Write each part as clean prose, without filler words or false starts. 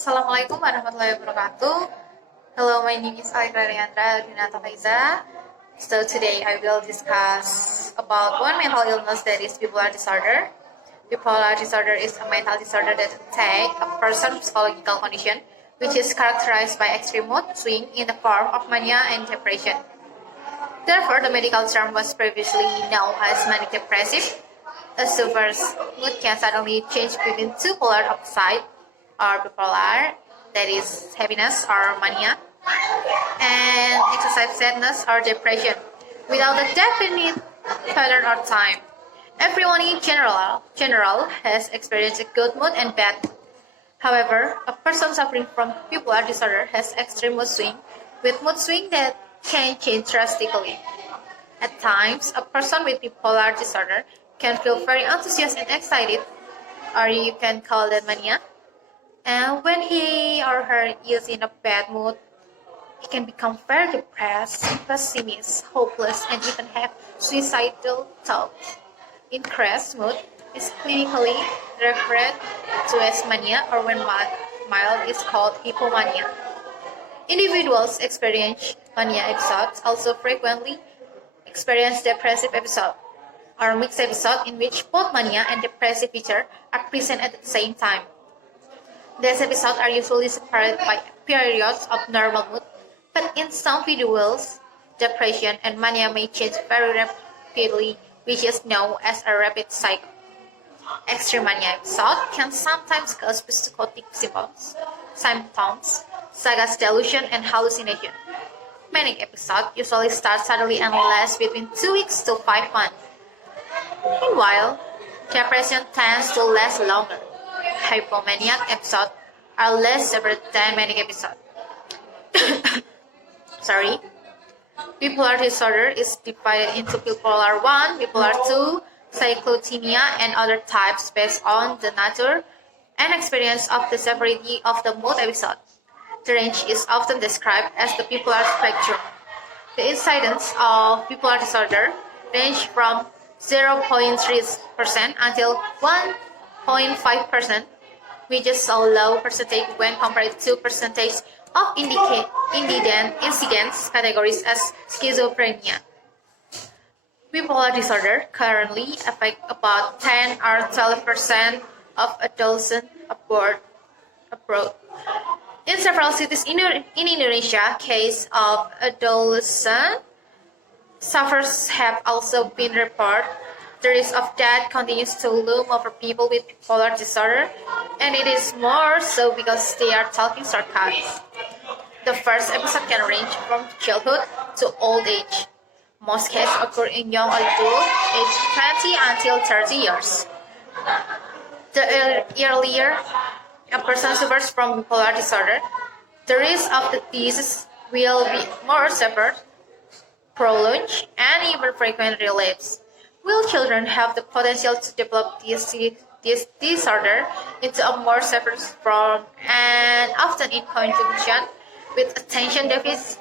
Assalamualaikum warahmatullahi wabarakatuh. Hello, my name is Allegra, Rheyandra, Rudynatha, Fayza. So today I will discuss about one mental illness that is bipolar disorder. Bipolar disorder is a mental disorder that attacks a person's psychological condition, which is characterized by extreme mood swing in the form of mania and depression. Therefore, the medical term was previously known as manic depressive. A sufferer's mood can suddenly change between two polar opposites, or bipolar, that is happiness or mania, and excessive sadness or depression, without a definite pattern or time. Everyone in general has experienced a good mood and bad mood. However, a person suffering from bipolar disorder has extreme mood swing, with mood swing that can change drastically. At times, a person with bipolar disorder can feel very enthusiastic and excited, or you can call that mania. And when he or her is in a bad mood, he can become very depressed, pessimist, hopeless, and even have suicidal thoughts. Increased mood is clinically referred to as mania, or when mild is called hypomania. Individuals experience mania episodes also frequently experience depressive episode, or mixed episode in which both mania and depressive features are present at the same time. These episodes are usually separated by periods of normal mood, but in some individuals, depression and mania may change very rapidly, which is known as a rapid cycle. Extreme mania episode can sometimes cause psychotic symptoms, such as delusion and hallucination. Manic episodes usually start suddenly and last between 2 weeks to 5 months. Meanwhile, depression tends to last longer. Hypomaniac episodes are less severe than manic episodes. Bipolar disorder is divided into bipolar 1, bipolar 2, cyclothymia, and other types based on the nature and experience of the severity of the mood episode. The range is often described as the bipolar spectrum. The incidence of bipolar disorder range from 0.3% until 1.5%, which is a low percentage when compared to percentage of incidence categories as schizophrenia. Bipolar disorder currently affects about 10 or 12% of adults abroad. In several cities in Indonesia, cases of adolescent sufferers have also been reported. The risk of death continues to loom over people with bipolar disorder, and it is more so because they are talking shortcuts. The first episode can range from childhood to old age. Most cases occur in young adults aged 20 until 30 years. The earlier a person suffers from bipolar disorder, the risk of the disease will be more severe, prolonged, and even frequent relapse. Will children have the potential to develop this disorder into a more severe form, and often in conjunction with attention deficit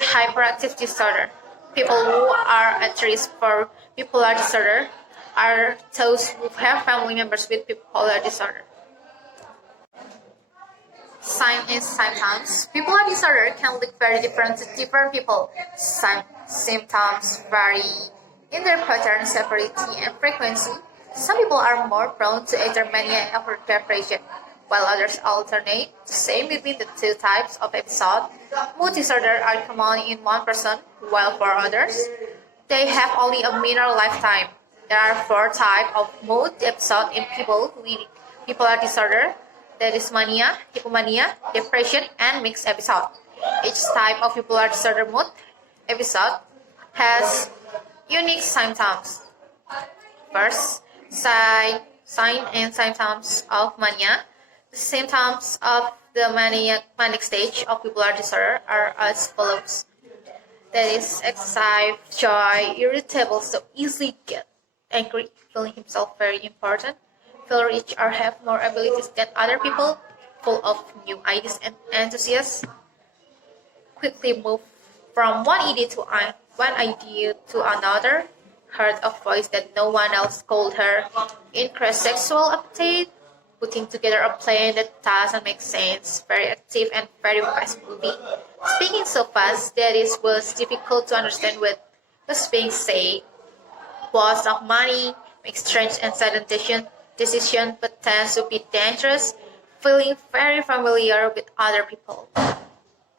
hyperactive disorder? People who are at risk for bipolar disorder are those who have family members with bipolar disorder. Signs and symptoms. Bipolar disorder can look very different to different people. Some symptoms vary in their pattern, severity, and frequency. Some people are more prone to either mania or depression, while others alternate. The same between the two types of episode. Mood disorders are common in one person, while for others, they have only a minor lifetime. There are 4 types of mood episodes in people with bipolar disorder. That is mania, hypomania, depression, and mixed episode. Each type of bipolar disorder mood episode has unique symptoms. First, sign and symptoms of mania. The symptoms of the manic stage of bipolar disorder are as follows. That is excessive joy, irritable, so easily get angry, feeling himself very important, feel rich or have more abilities than other people, full of new ideas and enthusiasm, quickly move from one idea to another, heard a voice that no one else called her, increased sexual appetite, putting together a plan that doesn't make sense, very active and very fast moving. Speaking so fast that it was difficult to understand what was being said. Loss of money, makes strange and sudden decisions but tends to be dangerous, feeling very familiar with other people.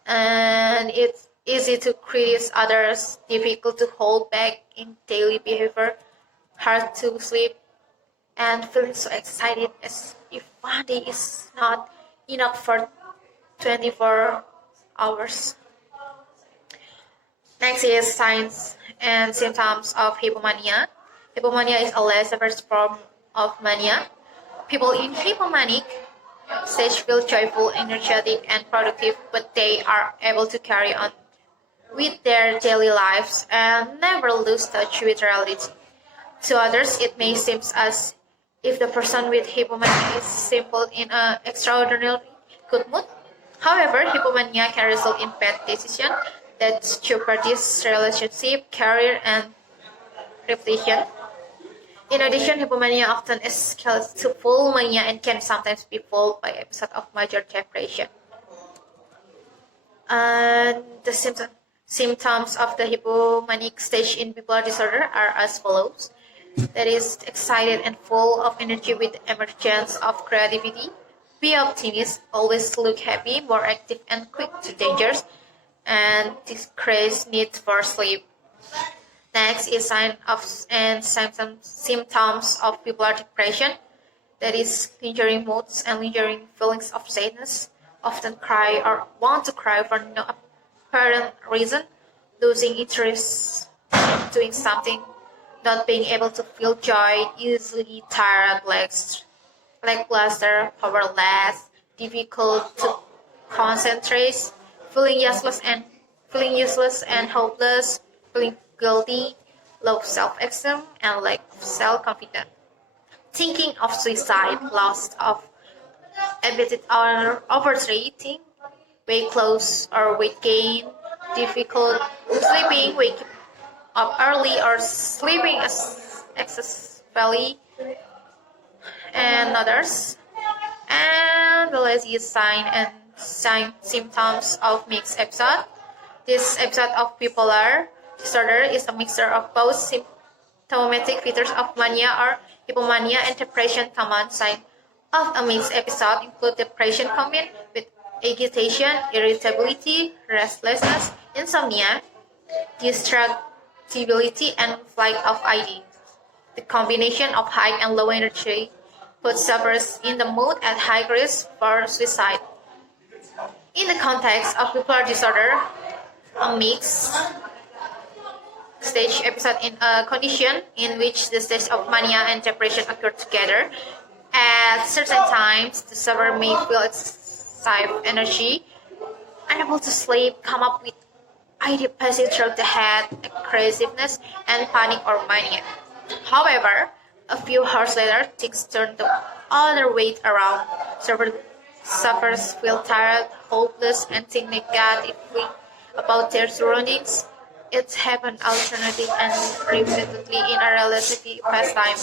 And it's easy to criticize others, difficult to hold back in daily behavior, hard to sleep, and feeling so excited as if one day is not enough for 24 hours. Next is signs and symptoms of hypomania. Hypomania is a less severe form of mania. People in hypomanic stage feel joyful, energetic, and productive, but they are able to carry on with their daily lives and never lose touch with reality. To others, it may seem as if the person with hypomania is simple in an extraordinarily good mood. However, hypomania can result in bad decisions that jeopardize relationship, career, and reputation. In addition, hypomania often escalates to full mania and can sometimes be followed by episodes of major depression. And the symptoms of the hypomanic stage in bipolar disorder are as follows. That is, excited and full of energy with emergence of creativity. Be optimist, always look happy, more active and quick to dangers, and decreased need for sleep. Next is sign of and symptoms of bipolar depression. That is, lingering moods and lingering feelings of sadness, often cry or want to cry for no apparent reason, losing interest in doing something, not being able to feel joy, easily tired, lackluster, powerless, difficult to concentrate, feeling useless and hopeless, feeling guilty, low self-esteem, and lack of self-confidence. Thinking of suicide, loss of appetite or overeating, weight loss or weight gain, difficult sleeping, waking up early or sleeping excessively, and others. And the last is symptoms of mixed episode. This episode of bipolar disorder is a mixture of both symptomatic features of mania or hypomania and depression. Common signs of a mixed episode include depression combined with agitation, irritability, restlessness, insomnia, distractibility, and flight of ideas. The combination of high and low energy puts sufferers in the mood at high risk for suicide. In the context of bipolar disorder, a mixed stage episode in a condition in which the stage of mania and depression occur together. At certain times, the sufferer may feel excessive energy, unable to sleep, come up with ideas passing through the head, aggressiveness, and panic or mania. However, a few hours later, things turn the other way around. Sufferers feel tired, hopeless, and think negatively about their surroundings. It happens alternately and repeatedly in a relatively fast time.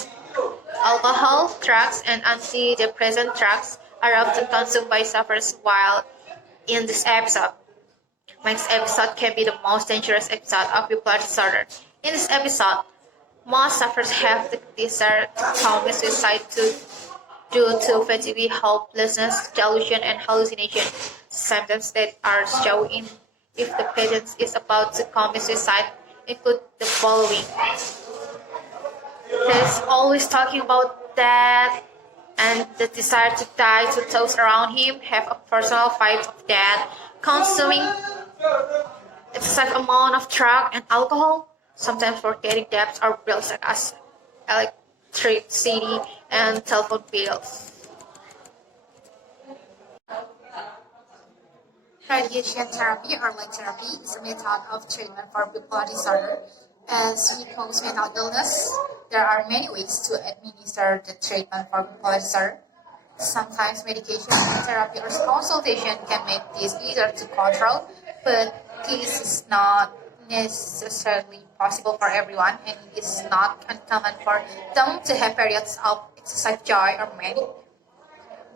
Alcohol, drugs, and antidepressant drugs are often consumed by sufferers while in this episode. Next episode can be the most dangerous episode of bipolar disorder. In this episode, most sufferers have the desire to commit suicide due to fatigue, hopelessness, delusion, and hallucination. Symptoms that are shown if the patient is about to commit suicide include the following. There's always talking about death and the desire to die to those around him, have a personal fight of death, consuming excessive amount of drug and alcohol, sometimes forgetting debts or bills such as electricity and telephone bills. Radiation therapy or light therapy is a method of treatment for bipolar disorder. As with most mental illness, there are many ways to administer the treatment for bipolar disorder. Sometimes medication, therapy, or consultation can make this easier to control, but this is not necessarily possible for everyone, and it is not uncommon for them to have periods of excessive joy or mania.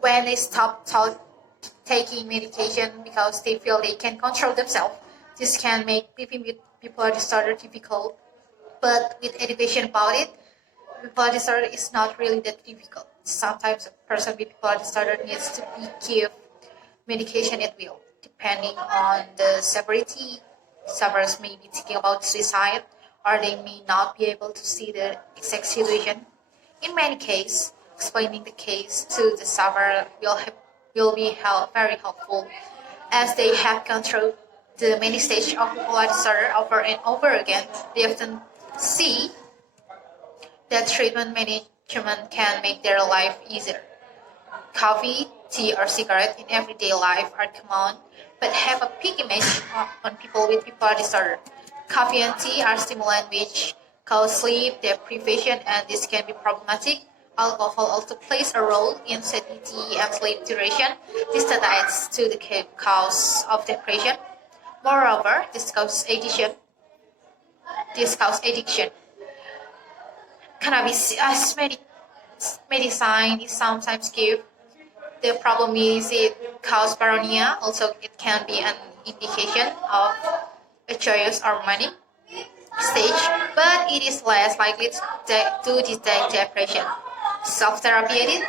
when they stop taking medication because they feel they can control themselves. This can make living with bipolar disorder difficult, but with education about it, bipolar disorder is not really that difficult. Sometimes a person with bipolar disorder needs to be given medication at will, depending on the severity. Sufferers may be thinking about suicide, or they may not be able to see the exact situation. In many cases, explaining the case to the sufferer will be very helpful, as they have gone through the many stages of bipolar disorder over and over again. They often see that treatment management can make their life easier. Coffee, tea, or cigarette in everyday life are common, but have a big image on people with bipolar disorder. Coffee and tea are stimulants which cause sleep deprivation, and this can be problematic. Alcohol also plays a role in satiety and sleep duration. This adds to the cause of depression. Moreover, this causes addiction. Cannabis as medicine is sometimes given. The problem is it causes paranoia. Also, it can be an indication of a joyous or manic stage, but it is less likely to detect depression. Self-therapy.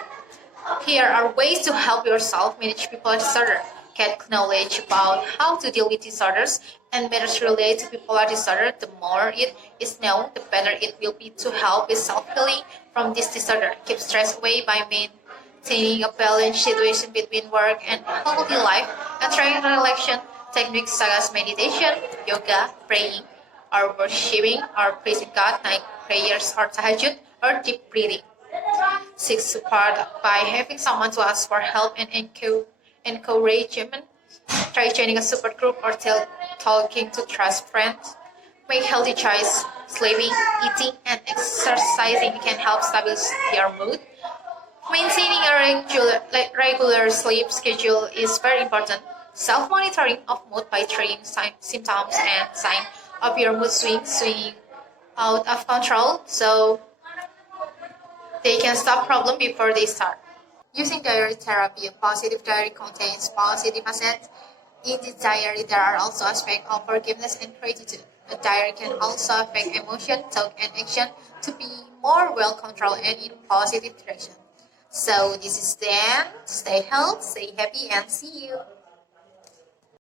Here are ways to help yourself manage bipolar disorder. Get knowledge about how to deal with disorders and methods related to bipolar disorder. The more it is known, the better it will be to help with self-healing from this disorder. Keep stress away by maintaining a balanced situation between work and healthy life, and trying relaxation techniques such as meditation, yoga, praying, or worshiping or praising God, like prayers or tahajjud, or deep breathing. Seek support by having someone to ask for help and encouragement. Try joining a support group or talking to trust friends. Make healthy choice. Sleeping, eating, and exercising can help stabilize your mood. Maintaining a regular sleep schedule is very important. Self-monitoring of mood by tracking symptoms and signs of your mood swinging out of control, so they can stop problem before they start. Using diary therapy, a positive diary contains positive assets. In the diary, there are also aspects of forgiveness and gratitude. A diary can also affect emotion, talk, and action to be more well controlled and in positive direction. So this is the end. Stay healthy, stay happy, and see you.